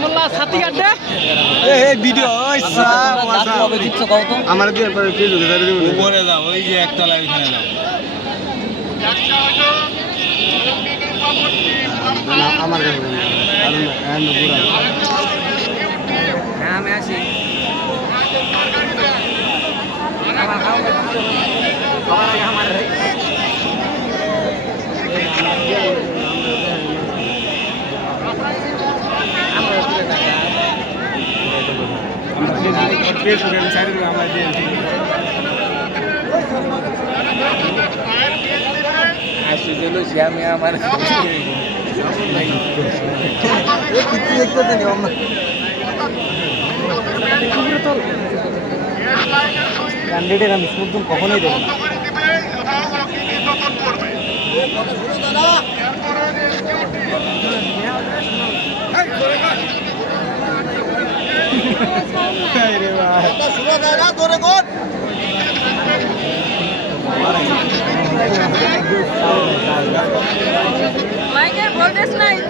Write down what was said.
মোল্লা ছাতি কাটে ভিডিও আমার উপরে দাও ওই যে একতলা ওইখানে দাও আমার হ্যাঁ আমি আসি আমার ক্যান্ডিডেট আমি শুনতুম কখনোই দেবো না Michael, protest night.